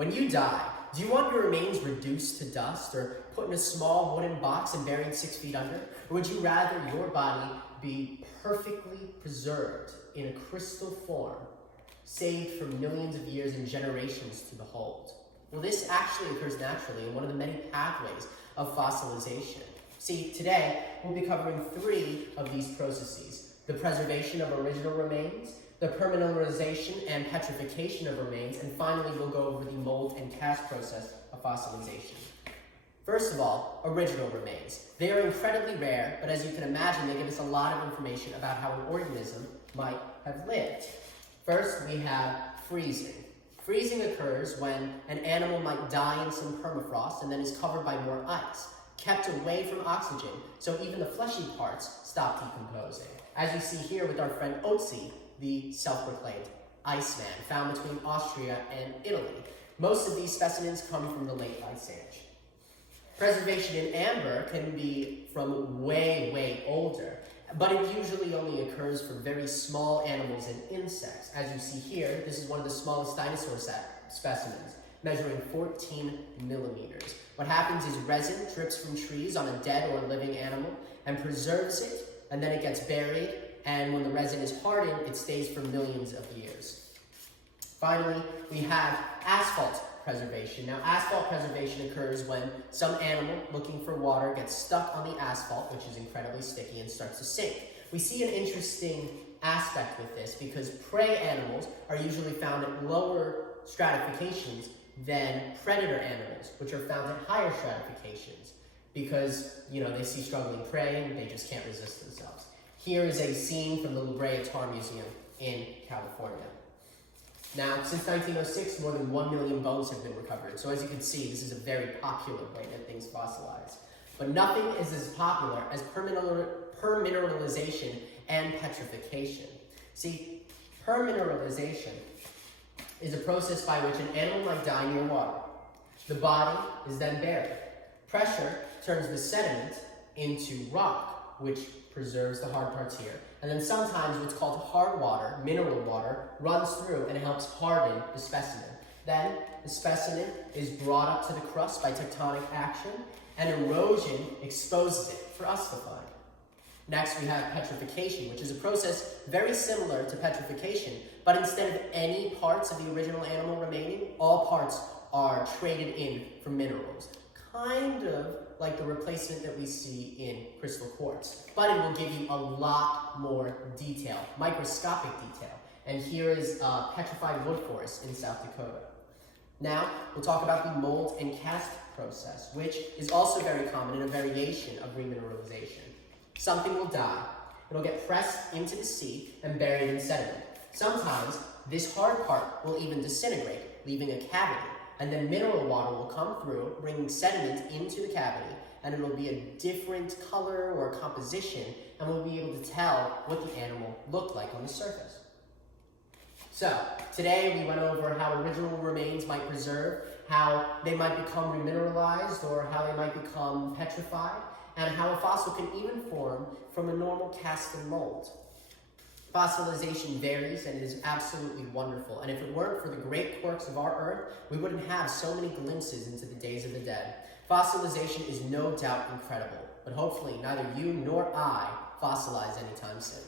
When you die, do you want your remains reduced to dust or put in a small wooden box and buried 6 feet under? Or would you rather your body be perfectly preserved in a crystal form, saved for millions of years and generations to behold? Well, this actually occurs naturally in one of the many pathways of fossilization. See, today we'll be covering 3 of these processes: the preservation of original remains, the permineralization and petrification of remains, and finally we'll go over the mold and cast process of fossilization. First of all, original remains. They are incredibly rare, but as you can imagine, they give us a lot of information about how an organism might have lived. First, we have freezing. Freezing occurs when an animal might die in some permafrost and then is covered by more ice, kept away from oxygen, so even the fleshy parts stop decomposing. As you see here with our friend Otzi, the self-proclaimed Iceman, found between Austria and Italy. Most of these specimens come from the late Ice Age. Preservation in amber can be from way older, but it usually only occurs for very small animals and insects. As you see here, this is one of the smallest dinosaur specimens, measuring 14 millimeters. What happens is resin drips from trees on a dead or living animal and preserves it, and then it gets buried, and when the resin is hardened, it stays for millions of years. Finally, we have asphalt preservation. Now, asphalt preservation occurs when some animal looking for water gets stuck on the asphalt, which is incredibly sticky, and starts to sink. We see an interesting aspect with this because prey animals are usually found at lower stratifications than predator animals, which are found at higher stratifications because, they see struggling prey and they just can't resist themselves. Here is a scene from the La Brea Tar Museum in California. Now, since 1906, more than 1 million bones have been recovered. So as you can see, this is a very popular way to get things fossilized. But nothing is as popular as permineralization and petrification. See, permineralization is a process by which an animal might die near water. The body is then buried. Pressure turns the sediment into rock, which preserves the hard parts here. And then sometimes what's called hard water, mineral water, runs through and helps harden the specimen. Then the specimen is brought up to the crust by tectonic action, and erosion exposes it for us to find. Next, we have petrification, which is a process very similar to petrification, but instead of any parts of the original animal remaining, all parts are traded in for minerals. Kind of like the replacement that we see in crystal quartz, but it will give you a lot more detail, microscopic detail. And here is a petrified wood forest in South Dakota. Now, we'll talk about the mold and cast process, which is also very common in a variation of remineralization. Something will die. It'll get pressed into the sea and buried in sediment. Sometimes, this hard part will even disintegrate, leaving a cavity. And then mineral water will come through, bringing sediment into the cavity, and it will be a different color or composition, and we'll be able to tell what the animal looked like on the surface. So, today we went over how original remains might preserve, how they might become remineralized, or how they might become petrified, and how a fossil can even form from a normal cast and mold. Fossilization varies and it is absolutely wonderful. And if it weren't for the great quirks of our Earth, we wouldn't have so many glimpses into the days of the dead. Fossilization is no doubt incredible, but hopefully neither you nor I fossilize anytime soon.